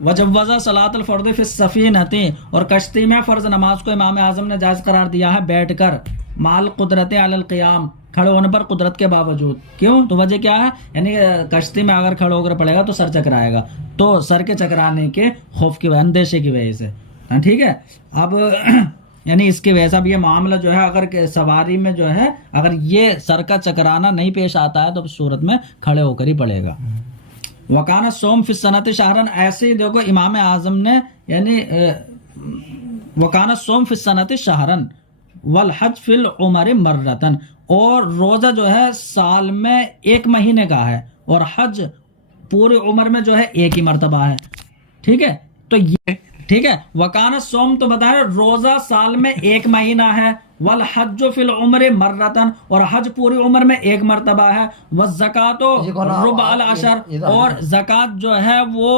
وجوزا صلاۃ الفرد فی السفینۃ، اور کشتی میں فرض نماز کو امام اعظم نے جائز قرار دیا ہے بیٹھ کر، مال قدرت علی القیام، کھڑے ہونے پر قدرت کے باوجود۔ کیوں؟ تو وجہ کیا ہے؟ یعنی کشتی میں اگر کھڑے ہو کر پڑے گا تو سر چکرائے گا، تو سر کے چکرانے کے خوف کی وجہ، اندیشے کی وجہ سے، ٹھیک ہے۔ اب یعنی اس کی وجہ سے اب یہ معاملہ جو ہے، اگر سواری میں جو ہے اگر یہ سر کا چکرانا نہیں پیش آتا ہے تو اس صورت میں کھڑے ہو کر ہی پڑے گا۔ وکان الصوم فی السنۃ شہرن، ایسے ہی دیکھو امام اعظم نے یعنی وکان الصوم فی السنۃ شہرن والحج فی العمر مرتن، اور روزہ جو ہے سال میں 1 مہینے کا ہے، اور حج پورے عمر میں جو ہے 1 ہی مرتبہ ہے، ٹھیک ہے۔ تو یہ ٹھیک ہے، وکان الصوم تو بتا رہے روزہ سال میں 1 مہینہ ہے، والحج فی العمر مرتن، اور حج پوری عمر میں 1 مرتبہ ہے، والزکوۃ ربع العشر، اور زکوٰۃ جو ہے وہ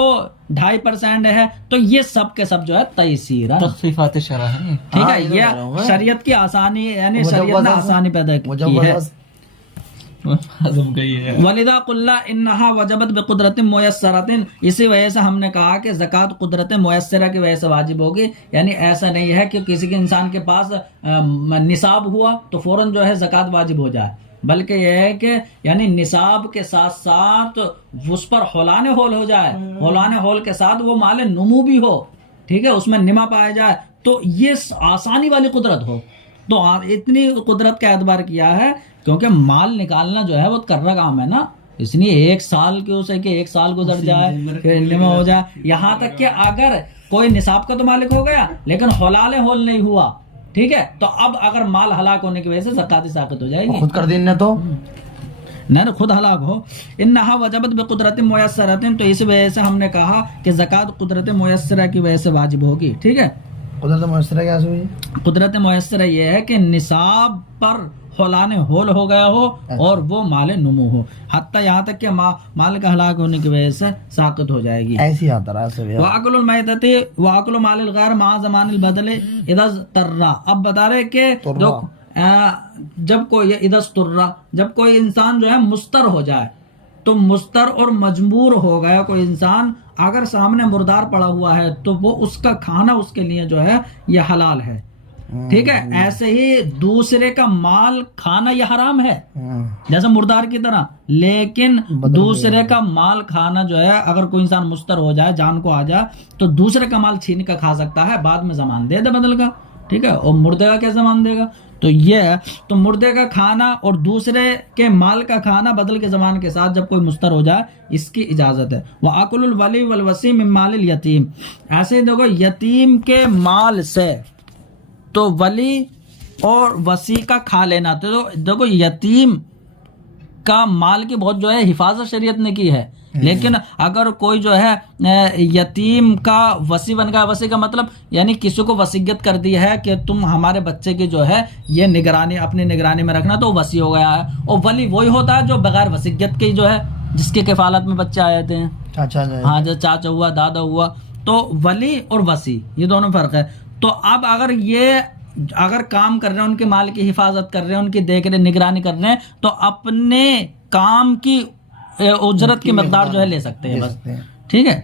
2.5% ہے۔ تو یہ سب کے سب جو ہے تیسیرا تخفیفات شرع ہے، ٹھیک ہے، یہ شریعت کی آسانی، یعنی شریعت نے آسانی پیدا کی ہے۔ وَلِذَا قُلْنَا إِنَّهَا وَجَبَتْ بِقُدْرَةٍ مُيَسَّرَةٍ، اسی وجہ سے ہم نے کہا کہ زکوٰۃ قدرت میسرہ کی وجہ سے واجب ہوگی، یعنی ایسا نہیں ہے کہ کسی کے انسان کے پاس نصاب ہوا تو فوراً جو ہے زکوٰۃ واجب ہو جائے، بلکہ یہ ہے کہ یعنی نصاب کے ساتھ ساتھ اس پر حولان ہول ہو جائے، حولان ہول کے ساتھ وہ مال نمو بھی ہو، ٹھیک ہے، اس میں نما پایا جائے، تو یہ آسانی والی قدرت ہو۔ تو اتنی قدرت کا اعتبار کیا ہے کیونکہ مال نکالنا جو ہے وہ کرنا کام ہے نا، اس لیے 1 سال کے اسے کہ 1 سال گزر جائے پھر نما ہو جائے، یہاں تک کہ اگر کوئی نصاب کا تو مالک ہو گیا لیکن حلال ہول نہیں ہوا، ٹھیک ہے، تو اب اگر مال ہلاک ہونے کی وجہ سے زکوٰۃ ساقط ہو جائے گی، خود کر دینا تو نہیں خود ہلاک ہو۔ انہا وجبت بقدرت میسرۃ، تو اس وجہ سے ہم نے کہا کہ زکوٰۃ قدرت میسرہ کی وجہ سے واجب ہوگی، ٹھیک ہے۔ قدرت میسرہ کیا ہوئی؟ قدرت میسرہ یہ ہے کہ نصاب پر حولان ہول ہو گیا ہو اور وہ مال نمو ہو، حتیٰ یہاں تک کہ مال کا ہلاک ہونے کی وجہ سے ساقط ہو جائے گی۔ ایسی آتا رہا سے وَأَكْلُ الْمَيْتَةِ وَأَكْلُ مَالِ الْغَيْرِ مَعَ زَمَانِ الْبَدْلِ إِذَا اضْطَرَّ، اب بتا رہے کہ جب کوئی انسان جو ہے مستر ہو جائے، تو مستر اور مجبور ہو گیا کوئی انسان، اگر سامنے مردار پڑا ہوا ہے تو وہ اس کا کھانا اس کے لیے جو ہے یہ حلال ہے، ٹھیک ہے۔ ایسے ہی دوسرے کا مال کھانا یہ حرام ہے جیسے مردار کی طرح، لیکن دوسرے کا مال کھانا جو ہے اگر کوئی انسان مستر ہو جائے، جان کو آ جائے، تو دوسرے کا مال چھین کا کھا سکتا ہے، بعد میں ضمان دے بدل کا، ٹھیک ہے، اور مردے کا کیا ضمان دے گا؟ تو یہ تو مردے کا کھانا اور دوسرے کے مال کا کھانا بدل کے زمان کے ساتھ جب کوئی مستر ہو جائے اس کی اجازت ہے۔ وَأَكْلُ الْوَلِيِّ وَالْوَصِيِّ مِن مَالِ الْيَتِيمِ، ایسے ہی دیکھو یتیم کے مال سے تو ولی اور وصی کا کھا لینا، تو دیکھو یتیم کا مال کی بہت جو ہے حفاظت شریعت نے کی ہے، لیکن اگر کوئی جو ہے یتیم کا وصی بن گیا، وصی کا مطلب یعنی کسی کو وصیت کر دی ہے کہ تم ہمارے بچے کی جو ہے یہ نگرانی اپنی نگرانی میں رکھنا، تو وصی ہو گیا ہے۔ اور ولی وہی ہوتا ہے جو بغیر وصیت کے جو ہے جس کی کفالت میں بچے آئے تھے، ہاں جو چاچا ہوا، دادا ہوا، تو ولی اور وصی یہ دونوں فرق ہے۔ تو اب اگر کام کر رہے ہیں، ان کے مال کی حفاظت کر رہے ہیں، ان کی دیکھ رہے نگرانی کر رہے ہیں، تو اپنے کام کی اجرت کی مقدار جو ہے لے سکتے ہیں بس، ٹھیک ہے۔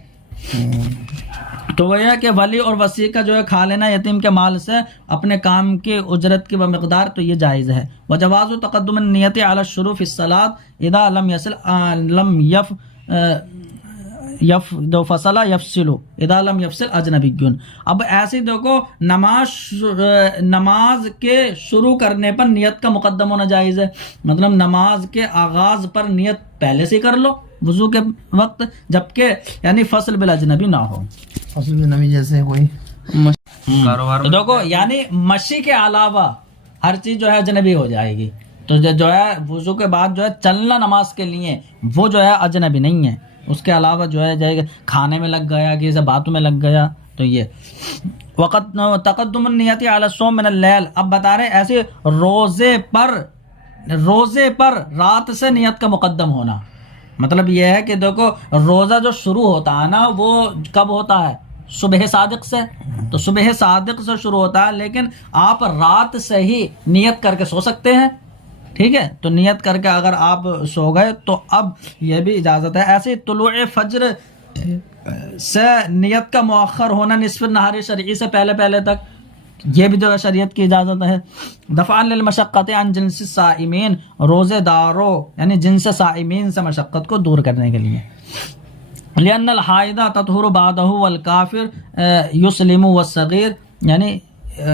تو وہ یہ کہ ولی اور وصی کا جو ہے کھا لینا یتیم کے مال سے اپنے کام کی اجرت کی مقدار، تو یہ جائز ہے۔ وجواز تقدم النیت علی الشروع فی الصلاۃ اذا لم یصل فصل یفصل اذا لم یفصل اجنبی۔ اب ایسے دیکھو نماز کے شروع کرنے پر نیت کا مقدم ہونا جائز ہے، مطلب نماز کے آغاز پر نیت پہلے سے کر لو وضو کے وقت، جبکہ یعنی فصل بالاجنبی نہ ہو۔ فصل بالاجنبی جیسے کوئی کاروبار، تو دیکھو یعنی مشی کے علاوہ ہر چیز جو ہے اجنبی ہو جائے گی، تو جو ہے وضو کے بعد جو ہے چلنا نماز کے لیے وہ جو ہے اجنبی نہیں ہے، اس کے علاوہ جو ہے جائے گا کھانے میں لگ گیا، کسی باتوں میں لگ گیا، تو یہ وقت تقدم النیت علی الصوم من اللیل۔ اب بتا رہے ایسے روزے پر رات سے نیت کا مقدم ہونا، مطلب یہ ہے کہ دیکھو روزہ جو شروع ہوتا ہے نا وہ کب ہوتا ہے؟ صبح صادق سے، تو صبح صادق سے شروع ہوتا ہے، لیکن آپ رات سے ہی نیت کر کے سو سکتے ہیں، ٹھیک ہے، تو نیت کر کے اگر آپ سو گئے تو اب یہ بھی اجازت ہے۔ ایسے طلوع فجر سے نیت کا مؤخر ہونا نصف نہاری شرعی سے پہلے پہلے تک، یہ بھی جو ہے شریعت کی اجازت ہے. دفعا للمشقت عن جنس الصائمین، روزے داروں یعنی جنس صائمین سے مشقت کو دور کرنے کے لیے. لأن الحائض تطہر بعدہ والکافر یسلم والصغیر یعنی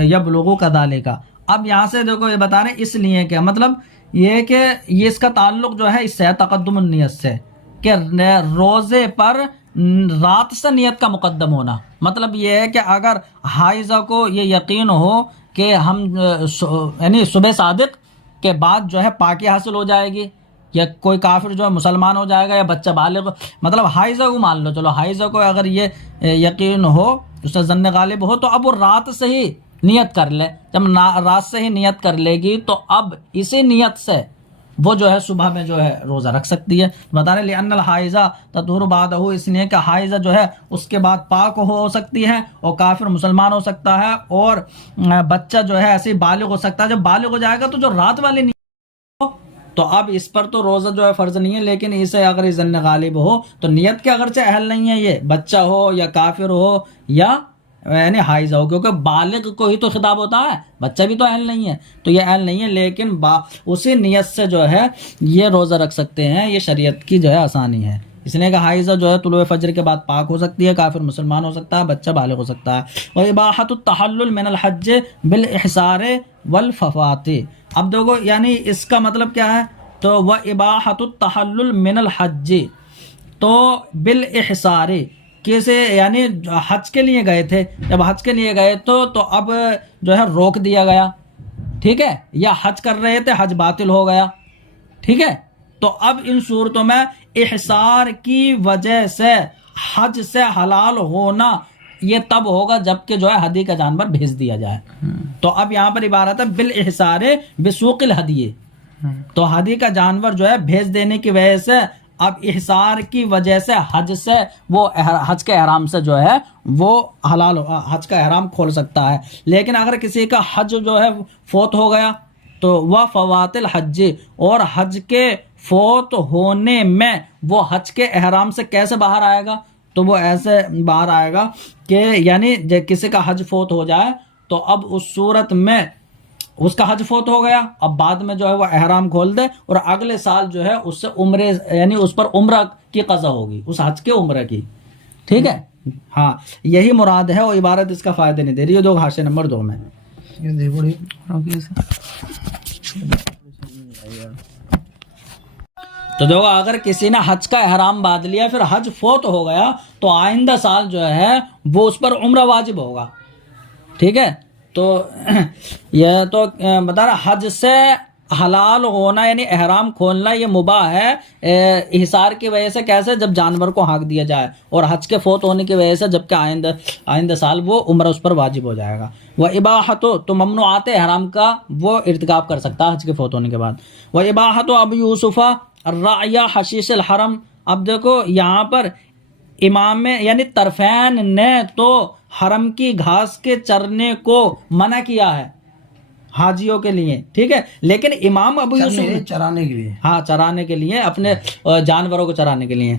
یبلغ کذالک. اب یہاں سے دیکھو یہ بتا رہے ہیں اس لیے کہ مطلب یہ کہ یہ اس کا تعلق جو ہے اس سے تقدم النیت سے، کہ روزے پر رات سے نیت کا مقدم ہونا. مطلب یہ ہے کہ اگر حائضہ کو یہ یقین ہو کہ ہم یعنی صبح صادق کے بعد جو ہے پاکی حاصل ہو جائے گی، یا کوئی کافر جو ہے مسلمان ہو جائے گا، یا بچہ بالغ، مطلب حائضہ کو مان لو، چلو حائضہ کو اگر یہ یقین ہو، اس سے ظن غالب ہو، تو اب وہ رات سے ہی نیت کر لے. جب رات سے ہی نیت کر لے گی تو اب اسی نیت سے وہ جو ہے صبح میں جو ہے روزہ رکھ سکتی ہے. بتا رہے لأن الحائضہ تطہر بعدہ، اس لیے کہ حائضہ جو ہے اس کے بعد پاک ہو سکتی ہے، اور کافر مسلمان ہو سکتا ہے، اور بچہ جو ہے ایسے ہی بالغ ہو سکتا ہے. جب بالغ ہو جائے گا تو جو رات والی نیت ہو تو اب اس پر تو روزہ جو ہے فرض نہیں ہے، لیکن اسے اگر ظن غالب ہو تو نیت کے اگرچہ اہل نہیں ہے، یہ بچہ ہو یا کافر ہو یا یعنی حائضہ ہو، کیونکہ بالغ کو ہی تو خطاب ہوتا ہے، بچہ بھی تو اہل نہیں ہے، تو یہ اہل نہیں ہے، لیکن اسی نیت سے جو ہے یہ روزہ رکھ سکتے ہیں. یہ شریعت کی جو ہے آسانی ہے. اس لیے کہ حائضہ جو ہے طلوع فجر کے بعد پاک ہو سکتی ہے، کافر مسلمان ہو سکتا ہے، بچہ بالغ ہو سکتا ہے. واباحۃ التحلل من الحج بالاحصار والفوات. اب دیکھو یعنی اس کا مطلب کیا ہے، تو واباحۃ التحلل من الحج، تو بالاحصار کیسے، یعنی حج کے لیے گئے تھے، جب حج کے لیے گئے تو اب جو ہے روک دیا گیا، ٹھیک ہے، یا حج کر رہے تھے حج باطل ہو گیا، ٹھیک ہے. تو اب ان صورتوں میں احصار کی وجہ سے حج سے حلال ہونا یہ تب ہوگا جب کہ جو ہے ہدی کا جانور بھیج دیا جائے. تو اب یہاں پر عبارت ہے بالاحصار بسوق الہدی، تو ہدی کا جانور جو ہے بھیج دینے کی وجہ سے اب احصار کی وجہ سے وہ حج کے احرام سے جو ہے وہ حلال حج کا احرام کھول سکتا ہے. لیکن اگر کسی کا حج جو ہے فوت ہو گیا تو وہ فوات الحج، اور حج کے فوت ہونے میں وہ حج کے احرام سے کیسے باہر آئے گا، تو وہ ایسے باہر آئے گا کہ یعنی جب کسی کا حج فوت ہو جائے تو اب اس صورت میں اس کا حج فوت ہو گیا، اب بعد میں جو ہے وہ احرام کھول دے اور اگلے سال جو ہے اس سے عمرے یعنی اس پر عمرہ کی قضا ہوگی، اس حج کے عمرہ کی، ٹھیک ہے. ہاں یہی مراد ہے، وہ عبارت اس کا فائدہ نہیں دے رہی ہے جو حاشیہ نمبر 2 میں. تو دیکھو اگر کسی نے حج کا احرام باندھ لیا پھر حج فوت ہو گیا تو آئندہ سال جو ہے وہ اس پر عمرہ واجب ہوگا، ٹھیک ہے. تو یہ تو بتا رہا حج سے حلال ہونا یعنی احرام کھولنا یہ مباح ہے احصار کی وجہ سے. کیسے؟ جب جانور کو ہانک دیا جائے، اور حج کے فوت ہونے کی وجہ سے جب کہ آئندہ سال وہ عمرہ اس پر واجب ہو جائے گا. وہ اباحت تو ممنوعات احرام کا وہ ارتکاب کر سکتا ہے حج کے فوت ہونے کے بعد. وہ اباحت ابو یوسف الرعی حشیش الحرم. اب دیکھو یہاں پر امام یعنی طرفین نے تو حرم کی گھاس کے چرنے کو منع کیا ہے حاجیوں کے لیے، ٹھیک ہے، لیکن امام ابو یوسف چرانے کے لیے، ہاں چرانے کے لیے، اپنے جانوروں کو چرانے کے لیے،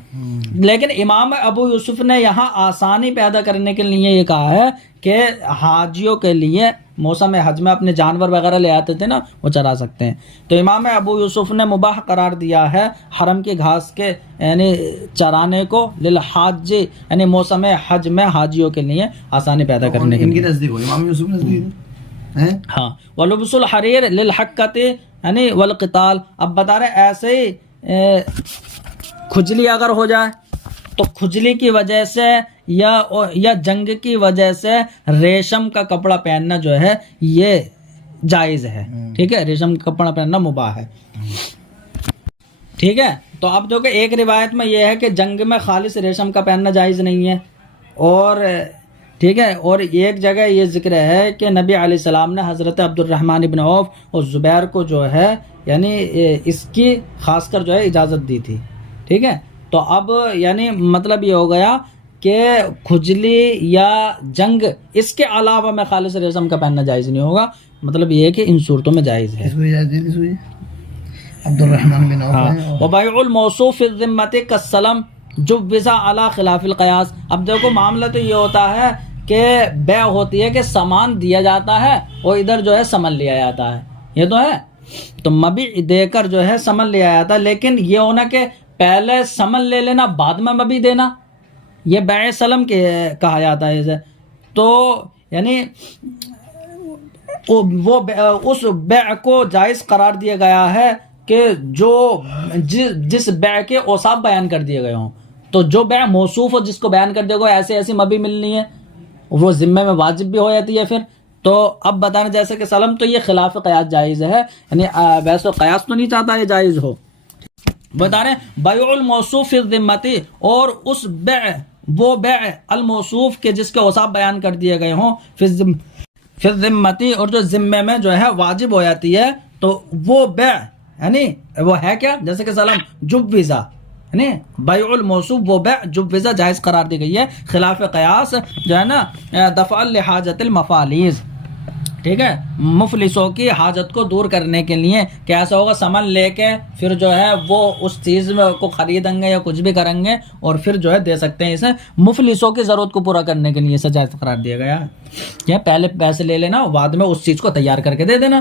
لیکن امام ابو یوسف نے یہاں آسانی پیدا کرنے کے لیے یہ کہا ہے کہ حاجیوں کے لیے موسم حج میں اپنے جانور وغیرہ لے آتے تھے نا، وہ چرا سکتے ہیں. تو امام ابو یوسف نے مباح قرار دیا ہے حرم کی گھاس کے یعنی چرانے کو للحاج یعنی موسم حج میں حاجیوں کے لیے آسانی پیدا کرنے کے لیے. ان کی نزدیک امام یوسف نزدیک ہاں. ولبس الحریر للحقۃ یعنی والقتال. اب بتا رہے ایسے ہی کھجلی اگر ہو جائے تو کھجلی کی وجہ سے یا جنگ کی وجہ سے ریشم کا کپڑا پہننا جو ہے یہ جائز ہے، ٹھیک ہے، ریشم کا کپڑا پہننا مباح ہے، ٹھیک ہے. تو اب جو کہ ایک روایت میں یہ ہے کہ جنگ میں خالص ریشم کا پہننا جائز نہیں ہے، اور ٹھیک ہے، اور ایک جگہ یہ ذکر ہے کہ نبی علیہ السلام نے حضرت عبد الرحمن بن عوف اور زبیر کو جو ہے یعنی اس کی خاص کر جو ہے اجازت دی تھی، ٹھیک ہے. تو اب یعنی مطلب یہ ہو گیا کہ کھجلی یا جنگ اس کے علاوہ میں خالص ریشم کا پہننا جائز نہیں ہوگا. مطلب یہ ہے کہ ان صورتوں میں جائز ہے. عبد الرحمن بن عوف. وبیع الموصوف فی الذمۃ کالسلم جوزا علی خلاف القیاس. اب دیکھو معاملہ تو یہ ہوتا ہے کہ بیع ہوتی ہے کہ سامان دیا جاتا ہے اور ادھر جو ہے سمن لیا جاتا ہے, یہ تو ہے. تو مبیع دے کر جو ہے سمن لیا جاتا ہے, لیکن یہ ہونا کہ پہلے سمن لے لینا بعد میں مبیع دینا, یہ بیع سلم کے کہا جاتا ہے اسے. تو یعنی وہ اس بیع کو جائز قرار دیا گیا ہے کہ جو جس بیع کے اوصاف بیان کر دیے گئے ہوں. تو جو بیع موصوف ہو, جس کو بیان کر دیا گیا ایسے ایسی مبیع ملنی ہے, وہ ذمے میں واجب بھی ہو جاتی ہے پھر. تو اب بتانا جیسے کہ سلم تو یہ خلاف قیاس جائز ہے, یعنی ویسے قیاس تو نہیں چاہتا یہ جائز ہو. بتا رہے ہیں بیع الموصوف فی الذمتی, اور اس بیع وہ بیع الموصوف کے جس کے اوصاف بیان کر دیے گئے ہوں فی الذمتی, اور جو ذمے میں جو ہے واجب ہو جاتی ہے, تو وہ بیع یعنی وہ ہے کیا, جیسے کہ سلم جوزا, یعنی بیع الموصوف وہ بیع جوزا جائز قرار دی گئی ہے خلاف قیاس جو ہے نا دفع لحاجت المفالس. ٹھیک ہے, مفلسوں کی حاجت کو دور کرنے کے لیے. کیسا ہوگا, سامان لے کے پھر جو ہے وہ اس چیز میں کو خریدیں گے یا کچھ بھی کریں گے اور پھر جو ہے دے سکتے ہیں اسے. مفلسوں کی ضرورت کو پورا کرنے کے لیے اسے جائز قرار دیا گیا ہے. یہ پہلے پیسے لے لینا, بعد میں اس چیز کو تیار کر کے دے دینا.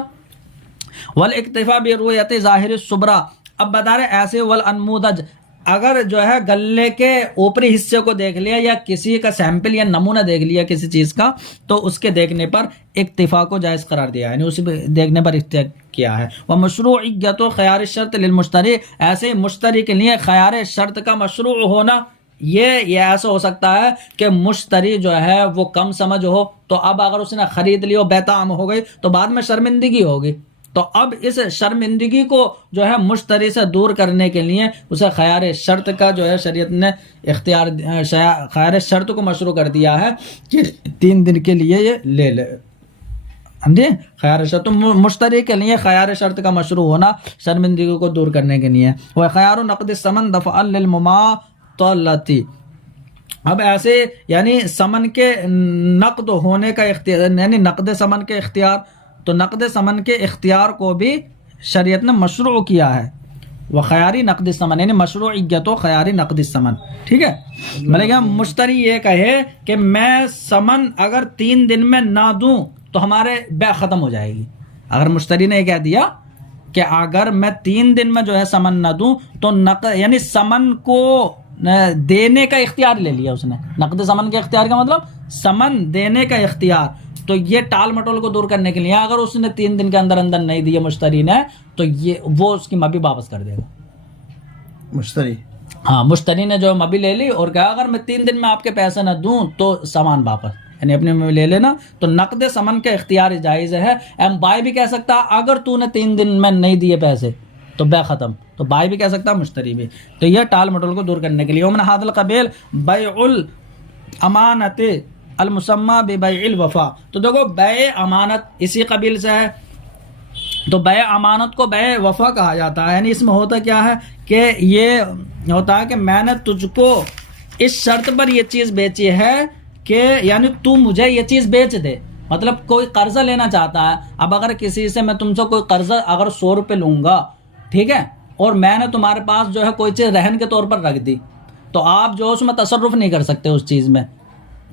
والاکتفاء برؤیت ظاہر الصبرا. اب بتا رہے ایسے والانموذج, اگر جو ہے گلے کے اوپری حصے کو دیکھ لیا یا کسی کا سیمپل یا نمونہ دیکھ لیا کسی چیز کا, تو اس کے دیکھنے پر اکتفا کو جائز قرار دیا, یعنی اسے دیکھنے پر اختیار کیا ہے. ومشروعیت خیار الشرط للمشتری, ایسے مشتری کے لیے خیار شرط کا مشروع ہونا, یہ ایسا ہو سکتا ہے کہ مشتری جو ہے وہ کم سمجھ ہو, تو اب اگر اس نے خرید لی ہو بیطعام ہو گئی تو بعد میں شرمندگی ہوگی. تو اب اس شرمندگی کو جو ہے مشتری سے دور کرنے کے لیے اسے خیار شرط کا جو ہے شریعت نے خیار شرط کو مشروع کر دیا ہے کہ 3 دن کے لیے یہ لے لے. سمجھے, خیار شرط مشتری کے لیے خیار شرط کا مشروع ہونا شرمندگی کو دور کرنے کے لیے. وہ خیار نقد الثمن دفعا للمماطلۃ. اب ایسے یعنی سمن کے نقد ہونے کا اختیار, یعنی نقد سمن کے اختیار, تو نقد سمن کے اختیار کو بھی شریعت نے مشروع کیا ہے. وہ خیاری نقد سمن, یعنی مشروعیت و خیاری نقد سمن. ٹھیک ہے, مطلب مشتری یہ کہے کہ میں سمن اگر 3 دن میں نہ دوں تو ہمارے بیع ختم ہو جائے گی. اگر مشتری نے یہ کہہ دیا کہ اگر میں 3 دن میں جو ہے سمن نہ دوں تو نقد یعنی سمن کو دینے کا اختیار لے لیا اس نے. نقد سمن کے اختیار کا مطلب سمن دینے کا اختیار. تو یہ ٹال مٹول کو دور کرنے کے لیے اگر اس نے 3 دن کے اندر نہیں دیے مشتری نے, تو یہ وہ اس کی مبی واپس کر دے گا مشتری. ہاں, مشتری نے جو مبی لے لی اور کہا اگر میں 3 دن میں آپ کے پیسے نہ دوں تو سامان واپس, یعنی اپنے میں لے لینا. تو نقد سمن کا اختیار جائز ہے. ایم بائی بھی کہہ سکتا اگر تو نے 3 دن میں نہیں دیے پیسے تو بیع ختم, تو بائی بھی کہہ سکتا مشتری بھی. تو یہ ٹال مٹول کو دور کرنے کے لیے. ومن ھذا القبیل بیع الامانت المسمى ببیع الوفاء. تو دیکھو بیع امانت اسی قبیل سے ہے. تو بیع امانت کو بیع وفا کہا جاتا ہے. یعنی اس میں ہوتا کیا ہے کہ یہ ہوتا ہے کہ میں نے تجھ کو اس شرط پر یہ چیز بیچی ہے کہ یعنی تو مجھے یہ چیز بیچ دے. مطلب کوئی قرضہ لینا چاہتا ہے, اب اگر کسی سے میں تم سے کوئی قرضہ اگر 100 روپے لوں گا, ٹھیک ہے, اور میں نے تمہارے پاس جو ہے کوئی چیز رہن کے طور پر رکھ دی, تو آپ جو اس میں تصرف نہیں کر سکتے اس چیز میں,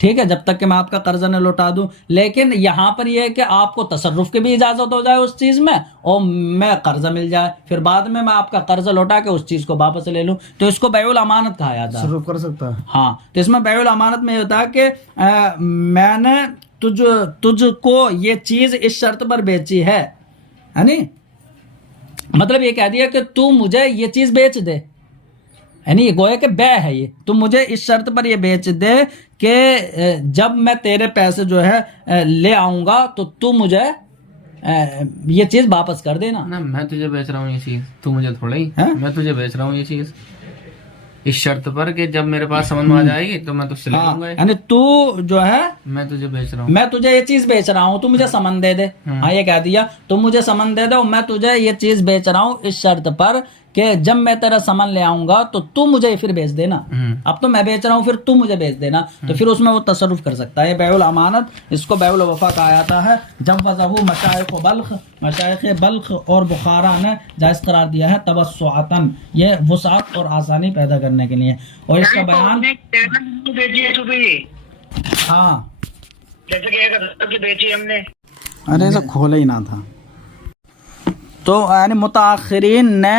ٹھیک ہے, جب تک کہ میں آپ کا قرضہ نہ لوٹا دوں. لیکن یہاں پر یہ ہے کہ آپ کو تصرف کی بھی اجازت ہو جائے اس چیز میں, اور میں قرضہ مل جائے, پھر بعد میں آپ کا قرضہ لوٹا کے اس چیز کو واپس لے لوں. تو اس کو بیع الامانت کہا جاتا ہے. تصرف کر سکتا ہے. ہاں, تو اس میں بیع الامانت میں یہ ہوتا ہے کہ میں نے تجھ کو یہ چیز اس شرط پر بیچی ہے, یعنی مطلب یہ کہہ دیا کہ تو مجھے یہ چیز بیچ دے, یعنی یہ گویا کہ بیع ہے, یہ تم مجھے اس شرط پر یہ بیچ دے کہ جب میں تیرے پیسے جو ہے لے آؤں گا تو مجھے یہ چیز واپس کر دینا. نا میں تجھے بیچ رہا ہوں یہ چیز, تو مجھے تھوڑا ہی, میں تجھے بیچ رہا ہوں یہ چیز اس شرط پر کہ جب میرے پاس سمجھ میں آ جائے گی تو میں تجھ سے لے لوں گا. یعنی تو جو ہے میں تجھے بیچ رہا ہوں, میں تجھے یہ چیز بیچ رہا ہوں, تو مجھے سمن دے دے. ہاں, یہ کہہ دیا تو مجھے سمن دے دے, اور میں تجھے یہ چیز بیچ رہا ہوں اس شرط پر کہ جب میں تیرا سامان لے آؤں گا تو تو مجھے پھر بیچ دینا. اب تو میں بیچ رہا ہوں پھر تو مجھے بیچ دینا, تو پھر اس میں وہ تصرف کر سکتا ہے. بیع الامانت, اس کو بیع الوفا کہا جاتا ہے. جوزہ مشائخ بلخ اور بخارا نے جائز قرار دیا ہے توسعتاً, یہ وسعت اور آسانی پیدا کرنے کے لیے. اور اس کا بیان ہاں جیسے کہ ایک ہزار کی بیچی ہم نے, ارے ایسا کھولا ہی نہ تھا. تو یعنی متاخرین نے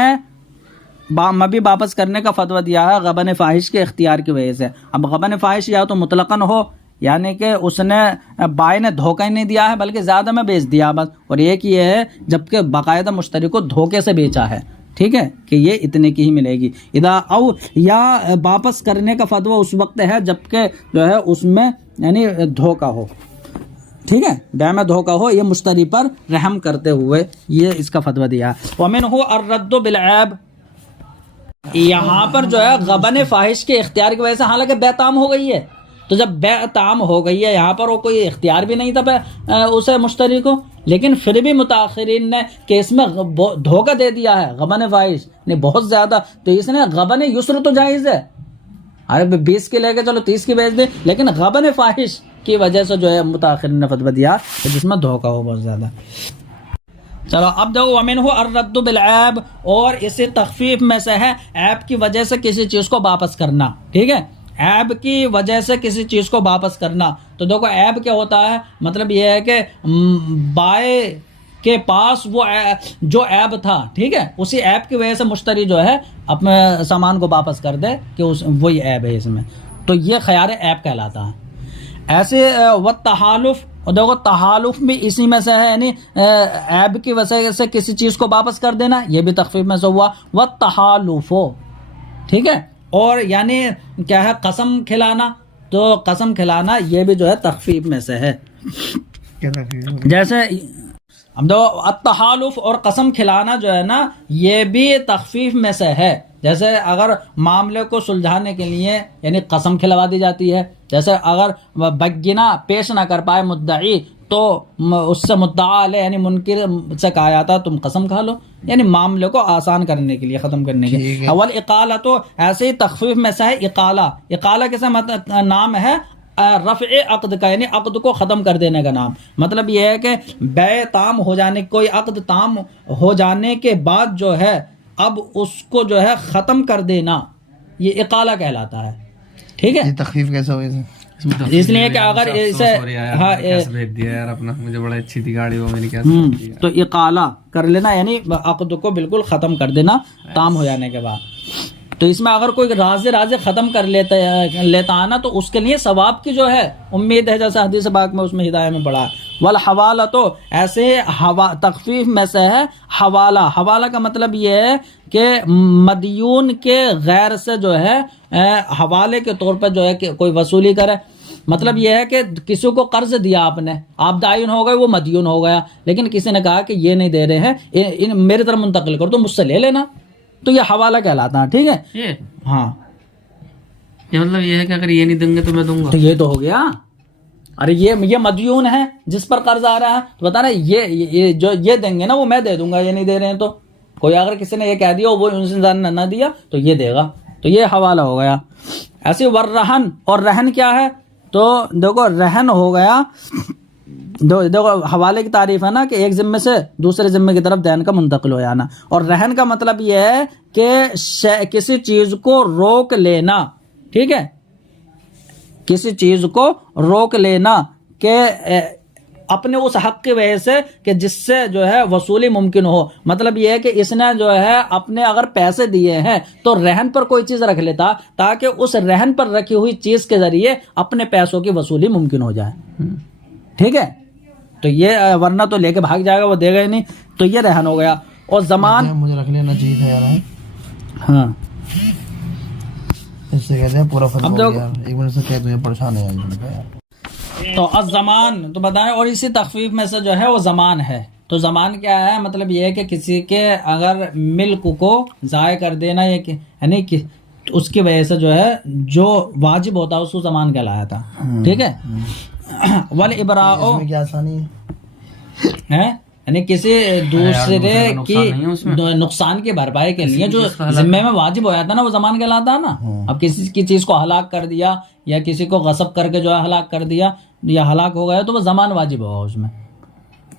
مبی واپس کرنے کا فتویٰ دیا ہے غبن فاحش کے اختیار کی وجہ سے. اب غبن فاحش یا تو مطلقاً ہو, یعنی کہ اس نے بائیں نے دھوکہ ہی نہیں دیا ہے بلکہ زیادہ میں بیچ دیا بس, اور ایک یہ ہے جبکہ باقاعدہ مشتری کو دھوکے سے بیچا ہے, ٹھیک ہے, کہ یہ اتنے کی ہی ملے گی. اذا او یا واپس کرنے کا فتویٰ اس وقت ہے جبکہ جو ہے اس میں یعنی دھوکہ ہو, ٹھیک ہے, بیع میں دھوکہ ہو, یہ مشتری پر رحم کرتے ہوئے یہ اس کا فتویٰ دیا ہے. ومنہ الرد بالعیب, یہاں پر جو ہے غبن فاحش کے اختیار کی وجہ سے, حالانکہ بیع تام ہو گئی ہے, تو جب بیع تام ہو گئی ہے یہاں پر وہ کوئی اختیار بھی نہیں تھا اسے مشتری کو, لیکن پھر بھی متاخرین نے کہ اس میں دھوکہ دے دیا ہے غبن فاحش نے بہت زیادہ, تو اس نے غبن یسر تو جائز ہے, ارے 20 کی لے کے چلو 30 کی بیچ دے, لیکن غبن فاحش کی وجہ سے جو ہے متاخرین نے فتویٰ دیا کہ جس میں دھوکہ ہو بہت زیادہ. چلو اب دیکھو ومنہ الرد بالعیب, اور اسی تخفیف میں سے ہے عیب کی وجہ سے کسی چیز کو واپس کرنا, ٹھیک ہے, عیب کی وجہ سے کسی چیز کو واپس کرنا. تو دیکھو عیب کیا ہوتا ہے, مطلب یہ ہے کہ بائے کے پاس وہ جو عیب تھا, ٹھیک ہے, اسی عیب کی وجہ سے مشتری جو ہے اپنے سامان کو واپس کر دے کہ وہی عیب ہے اس میں, تو یہ خیار عیب کہلاتا ہے. ایسے والتحالف, اور دیکھو تحالف بھی اسی میں سے ہے, یعنی عیب کی وجہ سے کسی چیز کو واپس کر دینا, یہ بھی تخفیف میں سے ہوا. والتحالف, ٹھیک ہے, اور یعنی کیا ہے قسم کھلانا, تو قسم کھلانا یہ بھی جو ہے تخفیف میں سے ہے. جیسے اب دیکھو التحالف اور قسم کھلانا جو ہے نا یہ بھی تخفیف میں سے ہے. جیسے اگر معاملے کو سلجھانے کے لیے یعنی قسم کھلوا دی جاتی ہے, جیسے اگر بگینہ پیش نہ کر پائے مدعی تو اس سے مدعا علیہ یعنی منکر سے کہا جاتا تم قسم کھا لو, یعنی معاملے کو آسان کرنے کے لیے, ختم کرنے کے لیے. اول اقالہ, تو ایسے ہی تخفیف میں سے ہے اقالہ. اقالہ کیسا نام ہے رفع عقد کا, یعنی عقد کو ختم کر دینے کا نام. مطلب یہ ہے کہ بیع تام ہو جانے, کوئی عقد تام ہو جانے کے بعد جو ہے اب اس کو جو ہے ختم کر دینا, یہ اقالہ کہلاتا ہے, ٹھیک ہے. تخفیف کیسے ہوئی, اس لیے کہ اگر اسے بھیج دیا یار اپنا, مجھے بڑا اچھی تھی گاڑی وہ میں نے کیا, تو اقالہ کر لینا یعنی عقد کو بالکل ختم کر دینا تام ہو جانے کے بعد. تو اس میں اگر کوئی راز ختم کر لیتا ہے نا تو اس کے لیے ثواب کی جو ہے امید ہے, جیسے حدیث پاک میں اس میں ہدایہ میں پڑھا. والحوالہ, تو ایسے تخفیف میں سے ہے حوالہ. حوالہ کا مطلب یہ ہے کہ مدیون کے غیر سے جو ہے حوالے کے طور پر جو ہے کہ کوئی وصولی کرے. مطلب یہ ہے کہ کسی کو قرض دیا آپ نے, آپ دائن ہو گئے, وہ مدیون ہو گیا, لیکن کسی نے کہا کہ یہ نہیں دے رہے ہیں, میری طرف منتقل کر دو, مجھ سے لے لینا, تو یہ حوالہ کہلاتا ہے, ٹھیک ہے. ہاں, یہ مطلب یہ ہے کہ اگر یہ نہیں دیں گے تو میں دوں گا, تو یہ تو ہو گیا. ارے یہ مدیون ہے جس پر قرض آ رہا ہے, تو بتا رہے یہ جو یہ دیں گے نا وہ میں دے دوں گا, یہ نہیں دے رہے ہیں تو کوئی اگر کسی نے یہ کہہ دیا وہ انسان نے نہ دیا تو یہ دے گا, تو یہ حوالہ ہو گیا. ایسے ورہن, اور رہن کیا ہے, تو دیکھو رہن ہو گیا, دیکھو حوالے کی تعریف ہے نا کہ ایک ذمے سے دوسرے ذمے کی طرف دین کا منتقل ہو جانا, اور رہن کا مطلب یہ ہے کہ کسی چیز کو روک لینا, ٹھیک ہے, کسی چیز کو روک لینا کہ اپنے اس حق کی وجہ سے کہ جس سے جو ہے وصولی ممکن ہو. مطلب یہ ہے کہ اس نے جو ہے اپنے اگر پیسے دیے ہیں تو رہن پر کوئی چیز رکھ لیتا تاکہ اس رہن پر رکھی ہوئی چیز کے ذریعے اپنے پیسوں کی وصولی ممکن ہو جائے, ٹھیک ہے. تو یہ ورنہ تو لے کے بھاگ جائے گا, وہ دے گا ہی نہیں, تو یہ رہن ہو گیا. اور زمان مجھے رکھ لینا چاہیے تھا یار, ہاں اس سے کہتے ہیں پورا فتویٰ ہو گیا, ایک منٹ سے کہتے ہیں پریشان ہے یار. تو الزمان تو بتائیں, اور اسی تخفیف میں سے جو ہے وہ زمان ہے. تو زمان کیا ہے, مطلب یہ ہے کہ کسی کے اگر ملک کو ضائع کر دینا, یہ یعنی کہ اس کی وجہ سے جو ہے جو واجب ہوتا ہے اس کو زمان کہلایا تھا, ٹھیک ہے. والابراء, اس میں کیا آسانی ہے, یعنی کسی دوسرے نقصان کی نہیں ہے اس میں۔ نقصان کی بھرپائی کے لیے جو چیز کا ہلاک ذمے میں واجب ہو جاتا ہے نا وہ ضمان کہلاتا ہے نا. اب کسی کی چیز کو ہلاک کر دیا یا کسی کو غصب کر کے جو ہے ہلاک کر دیا یا ہلاک ہو گیا تو وہ ضمان واجب ہوگا اس میں.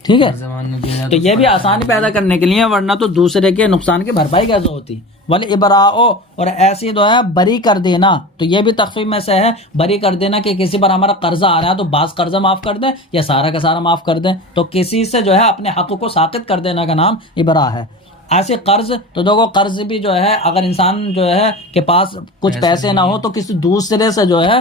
ٹھیک ہے، زمان میں دیا تو یہ بھی آسانی پیدا کرنے کے لیے، ورنہ تو دوسرے کے نقصان کی بھرپائی کیسے ہوتی. والابراء، اور ایسی جو ہے بری کر دینا، تو یہ بھی تخفیف میں سے ہے. بری کر دینا کہ کسی پر ہمارا قرضہ آ رہا ہے تو بعض قرضہ معاف کر دیں یا سارا کا سارا معاف کر دیں. تو کسی سے جو ہے اپنے حق کو ساقط کر دینا کا نام ابراء ہے. ایسے قرض، تو دیکھو قرض بھی جو ہے اگر انسان جو ہے کے پاس کچھ پیسے نہ ہو تو کسی دوسرے سے جو ہے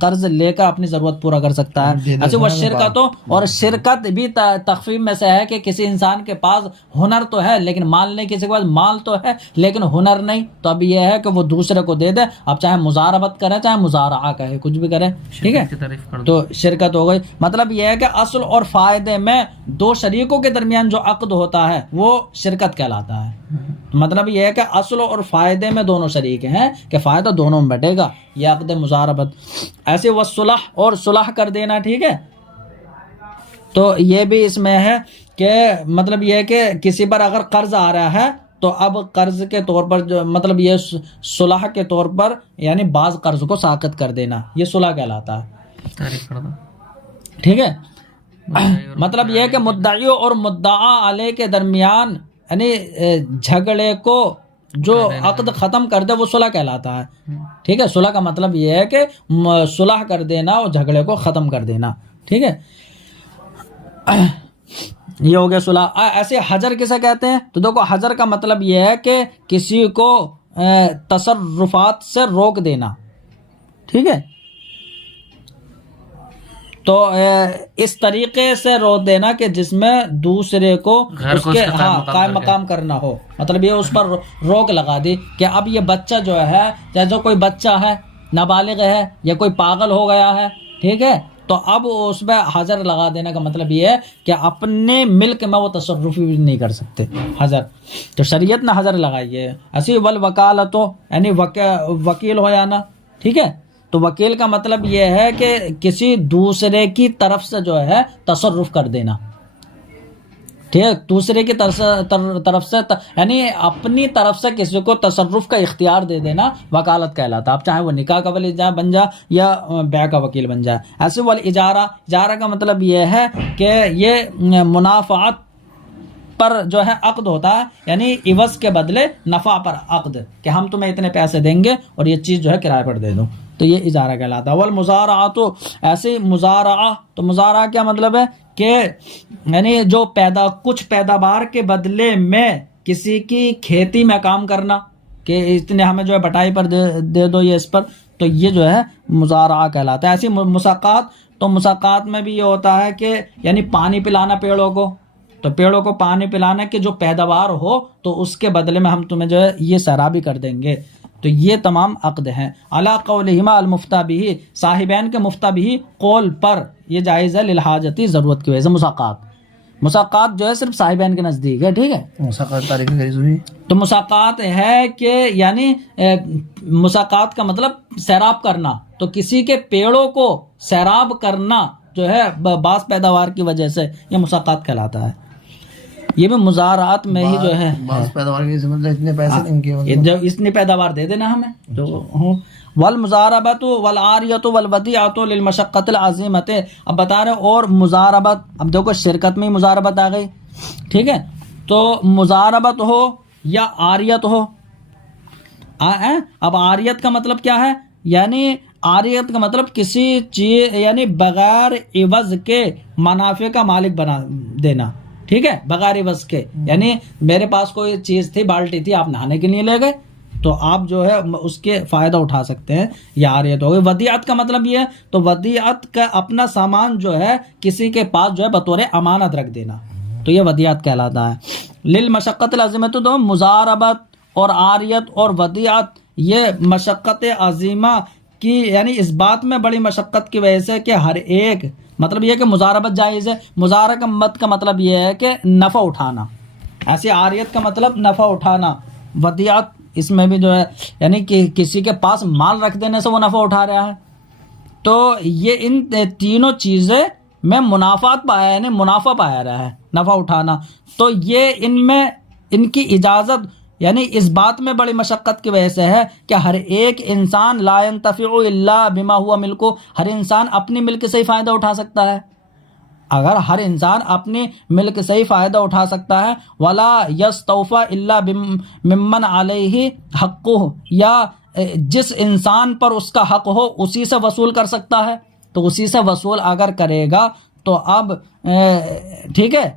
قرض لے کر اپنی ضرورت پورا کر سکتا ہے. ایسے وہ شرکت ہو، اور شرکت بھی تخفیف میں سے ہے کہ کسی انسان کے پاس ہنر تو ہے لیکن مال نہیں، کسی کے پاس مال تو ہے لیکن ہنر نہیں، تو اب یہ ہے کہ وہ دوسرے کو دے دے. اب چاہے مزاربت کرے چاہے مزارعہ کرے، کچھ بھی کرے، ٹھیک ہے، تو شرکت ہو گئی. مطلب یہ ہے کہ اصل اور فائدے میں دو شریکوں کے درمیان جو عقد ہوتا ہے وہ شرکت کہلاتا ہے. مطلب یہ ہے کہ اصل اور فائدے میں دونوں شریک ہیں کہ فائدہ دونوں میں بٹے گا، یہ عقد مزاربت. ایسے والصلح، اور صلح کر دینا، ٹھیک ہے. تو یہ بھی اس میں ہے کہ مطلب یہ ہے کہ کسی پر اگر قرض آ رہا ہے تو اب قرض کے طور پر جو مطلب یہ صلح کے طور پر یعنی بعض قرض کو ساقط کر دینا، یہ صلح کہلاتا ہے. ٹھیک ہے، مطلب یہ ہے کہ مدعی اور مدعا علیہ کے درمیان یعنی جھگڑے کو جو عقد ختم کر دے وہ صلح کہلاتا ہے. ٹھیک ہے، صلح کا مطلب یہ ہے کہ صلح کر دینا اور جھگڑے کو ختم کر دینا. ٹھیک ہے، یہ ہو گیا صلح. ایسے حجر کسے کہتے ہیں؟ تو دیکھو حجر کا مطلب یہ ہے کہ کسی کو تصرفات سے روک دینا. ٹھیک ہے، تو اس طریقے سے روک دینا کہ جس میں دوسرے کو اس کے قائم مقام کرنا ہو. مطلب یہ اس پر روک لگا دی کہ اب یہ بچہ جو ہے، یا جو کوئی بچہ ہے نابالغ ہے یا کوئی پاگل ہو گیا ہے، ٹھیک ہے، تو اب اس میں حجر لگا دینے کا مطلب یہ ہے کہ اپنے ملک میں وہ تصرف بھی نہیں کر سکتے حجر. تو شریعت نے حجر لگائی ہے. ایسی والوکالتو یعنی وکیل ہو جانا. ٹھیک ہے، تو وکیل کا مطلب یہ ہے کہ کسی دوسرے کی طرف سے جو ہے تصرف کر دینا. ٹھیک ہے، دوسرے کی طرف سے یعنی اپنی طرف سے کسی کو تصرف کا اختیار دے دینا وکالت کہلاتا. اب چاہے وہ نکاح کا ولی بن جائے یا بیع کا وکیل بن جائے. ایسے والاجارہ، اجارہ کا مطلب یہ ہے کہ یہ منافعت پر جو ہے عقد ہوتا ہے، یعنی عوض کے بدلے نفع پر عقد، کہ ہم تمہیں اتنے پیسے دیں گے اور یہ چیز جو ہے کرائے پر دے دو، تو یہ اجارہ کہلاتا ہے. والمزارعۃ، ایسے مزارعہ، تو مزارعہ کیا مطلب ہے کہ یعنی جو کچھ پیداوار کے بدلے میں کسی کی کھیتی میں کام کرنا، کہ اتنے ہمیں جو ہے بٹائی پر دے دو یہ اس پر، تو یہ جو ہے مزارعہ کہلاتا ہے. ایسی مساقات، تو مساقات میں بھی یہ ہوتا ہے کہ یعنی پانی پلانا پیڑوں کو، تو پیڑوں کو پانی پلانا کہ جو پیداوار ہو تو اس کے بدلے میں ہم تمہیں جو ہے یہ سیرابی کر دیں گے. تو یہ تمام عقد ہیں. علی قولہما المفتیٰ بہ، صاحبین کے مفتیٰ بہ قول پر یہ جائز ہے، للحاجتی ضرورت کی وجہ سے. مساقات جو ہے صرف صاحبین کے نزدیک ہے. ٹھیک ہے، مساقات تعریف کری ہوئی. تو مساقات ہے کہ یعنی مساقات کا مطلب سیراب کرنا، تو کسی کے پیڑوں کو سیراب کرنا جو ہے بعض پیداوار کی وجہ سے، یہ مساقات کہلاتا ہے. یہ بھی مزارعات میں ہی جو ہے بعض پیداوار کی مطلب اتنے پیسے ان کے جو اتنی پیداوار دے دینا ہمیں تو ہوں. والمزاربۃ والعاریۃ والودیعۃ للمشقۃ العظیمۃ. اب بتا رہے اور مزاربت، اب دیکھو شرکت میں ہی مزاربت آ گئی. ٹھیک ہے، تو مزاربت ہو یا عاریت ہو. اب عاریت کا مطلب کیا ہے؟ یعنی عاریت کا مطلب کسی چیز یعنی بغیر عوض کے منافع کا مالک بنا دینا. ٹھیک ہے، بغیر عوض کے، یعنی میرے پاس کوئی چیز تھی، بالٹی تھی، آپ نہانے کے لیے لے گئے تو آپ جو ہے اس کے فائدہ اٹھا سکتے ہیں، یہ عاریت ہو گئی. ودیعت کا مطلب یہ ہے، تو ودیعت کا اپنا سامان جو ہے کسی کے پاس جو ہے بطور امانت رکھ دینا، تو یہ ودیعت کہلاتا ہے. للمشقۃ العظیمۃ، تو مزاربت اور عاریت اور ودیعت یہ مشقت عظیمہ کی یعنی اس بات میں بڑی مشقت کی وجہ سے کہ ہر ایک مطلب یہ کہ مزاربت جائز ہے. مزاربت کا مطلب یہ ہے کہ نفع اٹھانا. ایسی عاریت کا مطلب نفع اٹھانا. ودیعت اس میں بھی جو ہے یعنی کہ کسی کے پاس مال رکھ دینے سے وہ نفع اٹھا رہا ہے. تو یہ ان تینوں چیزیں میں منافعات پایا یعنی منافع پایا رہا ہے، نفع اٹھانا، تو یہ ان میں ان کی اجازت یعنی اس بات میں بڑی مشقت کی وجہ سے ہے کہ ہر ایک انسان لا ينتفع الا بما هو ملک، ہر انسان اپنی ملک سے ہی فائدہ اٹھا سکتا ہے۔ اگر ہر انسان اپنی ملک سے ہی فائدہ اٹھا سکتا ہے، ولا یستوفى الا ممن علیہ حقہ، یا جس انسان پر اس کا حق ہو اسی سے وصول کر سکتا ہے، تو اسی سے وصول اگر کرے گا تو اب ٹھیک ہے،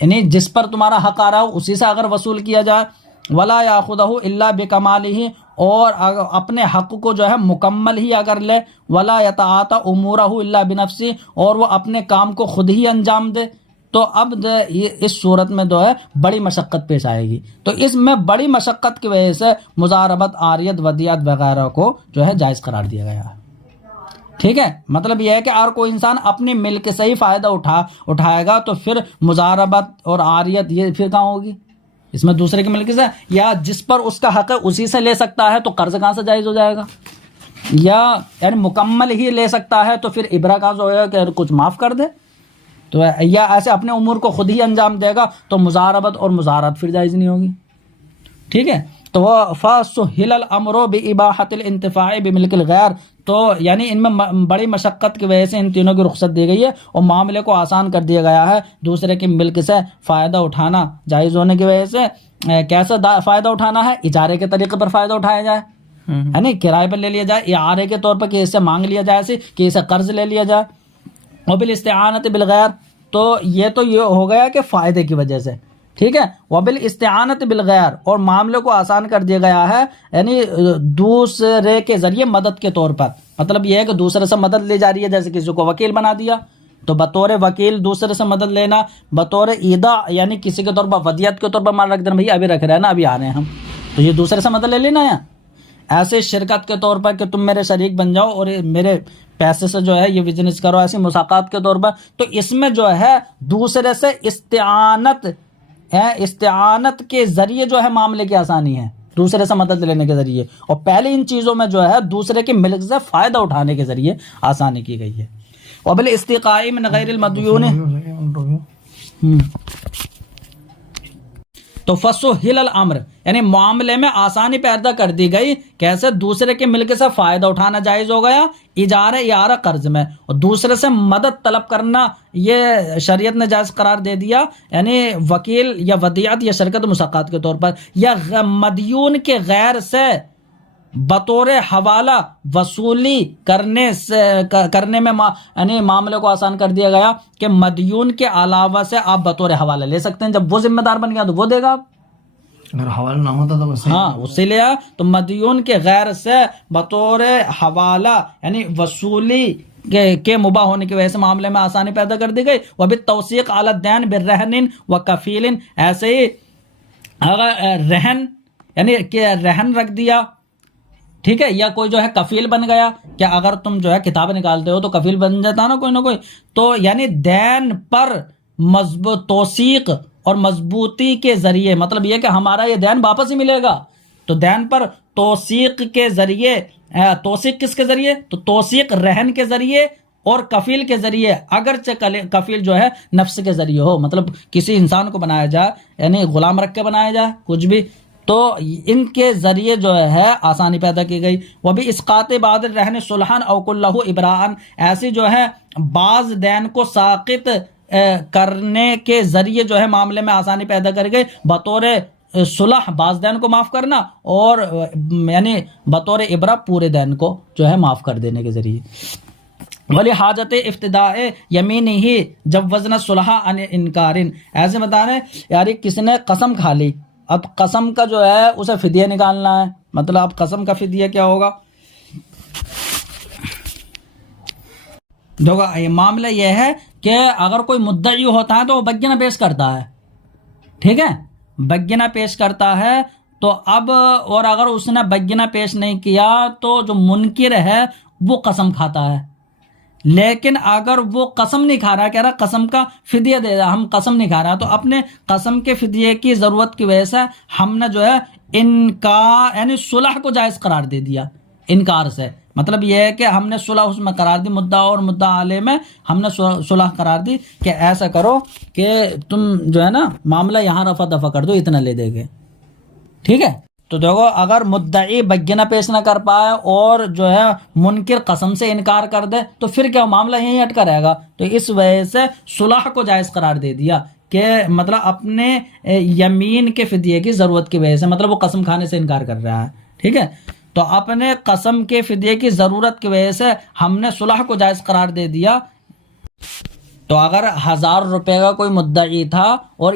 یعنی جس پر تمہارا حق آ رہا ہو اسی سے اگر وصول کیا جائے، ولا یاخذہ الا بکمالہ، اور اپنے حق کو جو ہے مکمل ہی اگر لے، ولا یتعاطی امورہ الا بنفسہ، اور وہ اپنے کام کو خود ہی انجام دے، تو اب اس صورت میں جو ہے بڑی مشقت پیش آئے گی۔ تو اس میں بڑی مشقت کی وجہ سے مضاربت، عاریت، ودیعت وغیرہ کو جو ہے جائز قرار دیا گیا ہے۔ ٹھیک ہے، مطلب یہ ہے کہ اگر کوئی انسان اپنی ملک سے ہی فائدہ اٹھائے گا تو پھر مضاربت اور عاریت یہ پھر کہاں ہوگی؟ اس میں دوسرے کی ملک سے، یا جس پر اس کا حق ہے اسی سے لے سکتا ہے تو قرض کہاں سے جائز ہو جائے گا؟ یا یعنی مکمل ہی لے سکتا ہے تو پھر ابرہ کہاں سے ہوگا کہ کچھ معاف کر دے؟ تو یا ایسے اپنے امور کو خود ہی انجام دے گا تو مضاربت اور مضارات پھر جائز نہیں ہوگی۔ ٹھیک ہے، تو فَسُهِلَ الْأَمْرُ بِإِبَاحَةِ الْإِنْتِفَاعِ بِمِلْكِ الْغَيْرِ، تو یعنی ان میں بڑی مشقت کی وجہ سے ان تینوں کی رخصت دی گئی ہے اور معاملے کو آسان کر دیا گیا ہے۔ دوسرے کی ملک سے فائدہ اٹھانا جائز ہونے کی وجہ سے کیسے فائدہ اٹھانا ہے؟ اجارے کے طریقے پر فائدہ اٹھایا جائے، یعنی کرائے پر لے لیا جائے، اعارے کے طور پر کہ اس سے مانگ لیا جائے، کہ اسے قرض لے لیا جائے، وبالاستعانۃ بالغیر، تو یہ ہو گیا کہ فائدے کی وجہ سے، ٹھیک ہے، وبالاستعانۃ بالغیر، اور معاملے کو آسان کر دیا گیا ہے یعنی دوسرے کے ذریعے مدد کے طور پر، مطلب یہ ہے کہ دوسرے سے مدد لی جا رہی ہے، جیسے کسی کو وکیل بنا دیا تو بطور وکیل دوسرے سے مدد لینا، بطور ایدا یعنی کسی کے طور پر ودیعت کے طور پر مال رکھ دینا، بھائی ابھی رکھ رہے ہیں نا، ابھی آ رہے ہیں ہم، تو یہ دوسرے سے مدد لے لینا ہے۔ ایسے شرکت کے طور پر کہ تم میرے شریک بن جاؤ اور میرے پیسے سے جو ہے یہ بزنس کرو، ایسی مساقات کے طور پر، تو اس میں جو ہے دوسرے سے استعانت کے ذریعے جو ہے معاملے کی آسانی ہے، دوسرے سے مدد لینے کے ذریعے، اور پہلے ان چیزوں میں جو ہے دوسرے کے ملک سے فائدہ اٹھانے کے ذریعے آسانی کی گئی ہے۔ وبالاستقاء من غیر المدیون، تو فسهل الامر یعنی معاملے میں آسانی پیدا کر دی گئی، کیسے؟ دوسرے کے ملک سے فائدہ اٹھانا جائز ہو گیا اعارہ قرض میں، اور دوسرے سے مدد طلب کرنا یہ شریعت نے جائز قرار دے دیا، یعنی وکیل یا ودیعت یا شرکت مساقات کے طور پر، یا مدیون کے غیر سے بطور حوالہ وصولی کرنے میں یعنی معاملے کو آسان کر دیا گیا کہ مدیون کے علاوہ سے آپ بطور حوالہ لے سکتے ہیں، جب وہ ذمہ دار بن گیا تو وہ دے گا، اگر حوالہ نہ ہوتا تو بس ہاں اسی لیے تو مدیون کے غیر سے بطور حوالہ یعنی وصولی کے مباح ہونے کی وجہ سے معاملے میں آسانی پیدا کر دی گئی۔ وبالتوثیق علی الدین بالرہن وکفیل، ایسے ہی اگر رہن یعنی کہ رہن رکھ دیا، ٹھیک ہے، یا کوئی جو ہے کفیل بن گیا، کہ اگر تم جو ہے کتاب نکالتے ہو تو کفیل بن جاتا نا کوئی نہ کوئی، تو یعنی دین پر مضبوط توثیق اور مضبوطی کے ذریعے، مطلب یہ کہ ہمارا یہ دین واپس ہی ملے گا، تو دین پر توثیق کے ذریعے، توثیق کس کے ذریعے؟ تو توثیق رہن کے ذریعے اور کفیل کے ذریعے، اگرچہ کفیل جو ہے نفس کے ذریعے ہو، مطلب کسی انسان کو بنایا جائے یعنی غلام رکھ کے بنایا جائے کچھ بھی، تو ان کے ذریعے جو ہے آسانی پیدا کی گئی۔ وہ بھی اسقاط بعد الرہن صلحاً او کلہ ابراءً، ایسی جو ہے بعض دین کو ساقط کرنے کے ذریعے جو ہے معاملے میں آسانی پیدا کر گئی، بطور صلح بعض دین کو معاف کرنا، اور یعنی بطور ابرا پورے دین کو جو ہے معاف کر دینے کے ذریعے۔ ولی حاجت افتداء یمین ہی جب وزن صلح عن انکارن، ایسے بتا رہے یار کسی نے قسم کھا لی، اب قسم کا جو ہے اسے فدیہ نکالنا ہے، مطلب اب قسم کا فدیہ کیا ہوگا؟ دیکھو یہ معاملہ یہ ہے کہ اگر کوئی مدعی ہوتا ہے تو وہ بینہ پیش کرتا ہے، ٹھیک ہے، بینہ پیش کرتا ہے، تو اب اور اگر اس نے بینہ پیش نہیں کیا تو جو منکر ہے وہ قسم کھاتا ہے، لیکن اگر وہ قسم نہیں کھا رہا، کہہ رہا قسم کا فدیہ دے رہا، ہم قسم نہیں کھا رہا، تو اپنے قسم کے فدیے کی ضرورت کی وجہ سے ہم نے جو ہے انکار یعنی صلح کو جائز قرار دے دیا، انکار سے مطلب یہ ہے کہ ہم نے صلح اس میں قرار دی، مدعا اور مدعا علیہ میں ہم نے صلح قرار دی کہ ایسا کرو کہ تم جو ہے نا معاملہ یہاں رفع دفع کر دو، اتنا لے دے گے، ٹھیک ہے. تو دیکھو اگر مدعی بینہ پیش نہ کر پائے اور جو ہے منکر قسم سے انکار کر دے تو پھر کیا معاملہ یہیں اٹکا رہے گا. تو اس وجہ سے صلح کو جائز قرار دے دیا کہ مطلب اپنے یمین کے فدیے کی ضرورت کی وجہ سے، مطلب وہ قسم کھانے سے انکار کر رہا ہے، ٹھیک ہے. تو اپنے قسم کے فدیے کی ضرورت کی وجہ سے ہم نے صلح کو جائز قرار دے دیا. تو اگر 1000 روپے کا کوئی مدعی تھا اور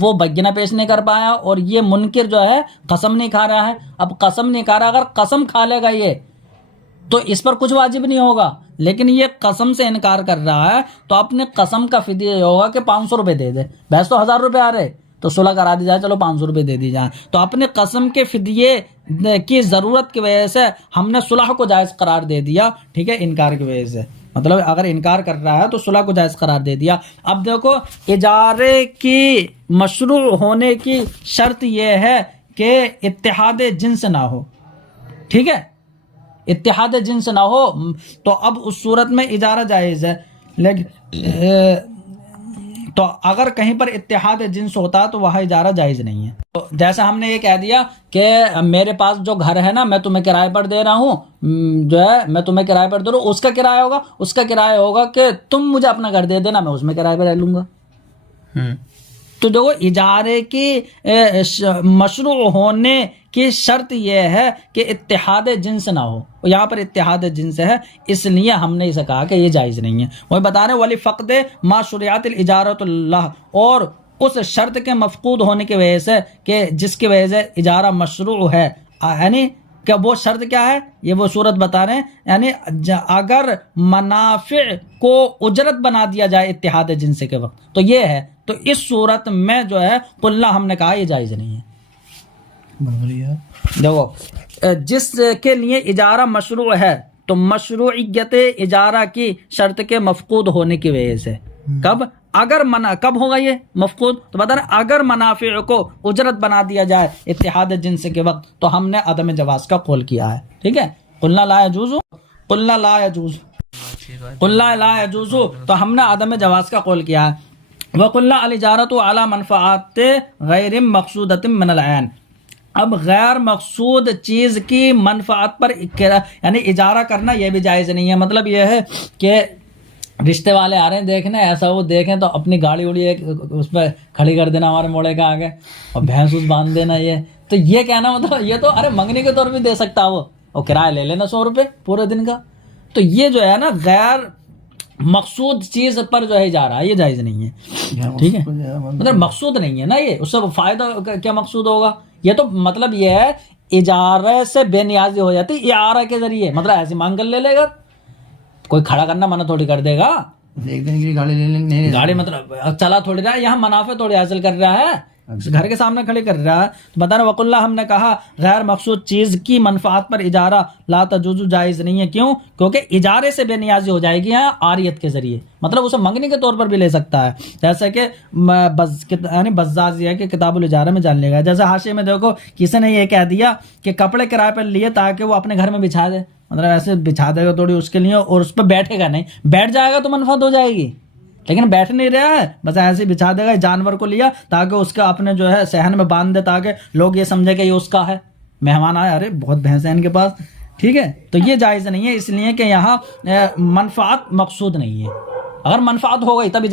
وہ بینہ پیش نہیں کر پایا اور یہ منکر جو ہے قسم نہیں کھا رہا ہے، اب قسم نہیں کھا رہا، اگر قسم کھا لے گا یہ تو اس پر کچھ واجب نہیں ہوگا، لیکن یہ قسم سے انکار کر رہا ہے تو اپنے قسم کا فدیہ یہ ہوگا کہ 500 روپے دے دے. بحث تو 1000 روپے آ رہے تو صلح کرا دی جائے، چلو 500 روپے دے دی جائیں. تو اپنے قسم کے فدیے کی ضرورت کی وجہ سے ہم نے صلح کو جائز قرار دے دیا، ٹھیک ہے، انکار کی وجہ سے. مطلب اگر انکار کر رہا ہے تو صلح کو جائز قرار دے دیا. اب دیکھو اجارے کی مشروع ہونے کی شرط یہ ہے کہ اتحاد جنس نہ ہو، ٹھیک ہے، اتحاد جنس نہ ہو. تو اب اس صورت میں اجارہ جائز ہے، لیکن تو اگر کہیں پر اتحاد جنس ہوتا تو وہاں اجارہ جائز نہیں ہے. تو جیسا ہم نے یہ کہہ دیا کہ میرے پاس جو گھر ہے نا میں تمہیں کرائے پر دے رہا ہوں، جو ہے میں تمہیں کرائے پر دے رہا ہوں، اس کا کرایہ ہوگا، اس کا کرایہ ہوگا کہ تم مجھے اپنا گھر دے دینا، میں اس میں کرائے پر رہ لوں گا. تو دیکھو اجارے کی مشروع ہونے کی شرط یہ ہے کہ اتحاد جنس نہ ہو. یہاں پر اتحاد جنس ہے، اس لیے ہم نے اسے کہا کہ یہ جائز نہیں ہے. وہی بتا رہے ولی فقد ما شرعت الاجارۃ اللہ، اور اس شرط کے مفقود ہونے کی وجہ سے کہ جس کی وجہ سے اجارہ مشروع ہے، یعنی کہ وہ شرط کیا ہے یہ وہ صورت بتا رہے ہیں، یعنی اگر منافع کو اجرت بنا دیا جائے اتحاد جنس کے وقت تو یہ ہے. تو اس صورت میں جو ہے قلنا ہم نے کہا یہ جائز نہیں ہے. دیکھو جس کے لیے اجارہ مشروع ہے تو مشروعیت اجارہ کی شرط کے مفقود ہونے کی وجہ سے، کب کب ہوگا یہ مفقود؟ تو بتا رہے اگر منافع کو اجرت بنا دیا جائے اتحاد جنس کے وقت تو ہم نے عدم جواز کا قول کیا ہے، ٹھیک ہے. قلنا لا يجوز، قلنا لا يجوز، قلنا لا يجوز، تو ہم نے عدم جواز کا قول کیا ہے. وقلنا الاجارۃ علی منفعات غیر مقصودۃ من العین، اب غیر مقصود چیز کی منفعت پر یعنی اجارہ کرنا یہ بھی جائز نہیں ہے. مطلب یہ ہے کہ رشتے والے آ رہے ہیں دیکھنے، ایسا وہ دیکھیں تو اپنی گاڑی اڑی ایک اس پہ کھڑی کر دینا ہمارے موڑے کے آگے اور بھینس اس باندھ دینا، تو یہ کہنا مطلب یہ تو ارے منگنے کے طور پہ دے سکتا وہ، اور کرایہ لے لینا 100 روپے پورے دن کا. تو یہ جو ہے نا غیر مقصود چیز پر جو ہے اجارہ یہ جائز نہیں ہے، ٹھیک ہے. مطلب مقصود نہیں ہے نا یہ، اس سے فائدہ کیا مقصود ہوگا؟ یہ تو مطلب یہ ہے اجارے سے بے نیازی ہو جاتی اعارہ کے ذریعے، مطلب ایسی مانگ کر لے لے گا، کوئی کھڑا کرنا منع تھوڑی کر دے گا. ایک دن کے لیے گاڑی لے لیں، گاڑی مطلب چلا تھوڑی رہا ہے، یہاں منافع تھوڑی حاصل کر رہا ہے، گھر کے سامنے کھڑی کر رہا ہے. تو بتا رہے وقل اللہ ہم نے کہا غیر مقصود چیز کی منفعت پر اجارہ لا تجوز جائز نہیں ہے. کیوں؟ کیونکہ اجارے سے بے نیازی ہو جائے گی عاریت کے ذریعے، مطلب اسے منگنے کے طور پر بھی لے سکتا ہے. جیسا کہ یعنی بزاز یہ کہ کتاب الاجارہ میں جان لے گا. جیسے حاشیے میں دیکھو کسی نے یہ کہہ دیا کہ کپڑے کرائے پر لیے تاکہ وہ اپنے گھر میں بچھا دے، مطلب ایسے بچھا دے گا تھوڑی اس کے لیے اور اس پہ بیٹھے گا نہیں، بیٹھ جائے گا تو منفعت ہو جائے گی، لیکن بیٹھ نہیں رہا ہے، بس ایسے بچھا دے گا. جانور کو لیا تاکہ اس کا اپنے جو ہے صحن میں باندھ دے تاکہ لوگ یہ سمجھے کہ یہ اس کا ہے. مہمان آئے ارے بہت بھینس ہیں ان کے پاس، ٹھیک ہے. تو یہ جائز نہیں ہے، اس لیے کہ یہاں منفعت مقصود نہیں ہے. اگر منفعت ہو گئی تب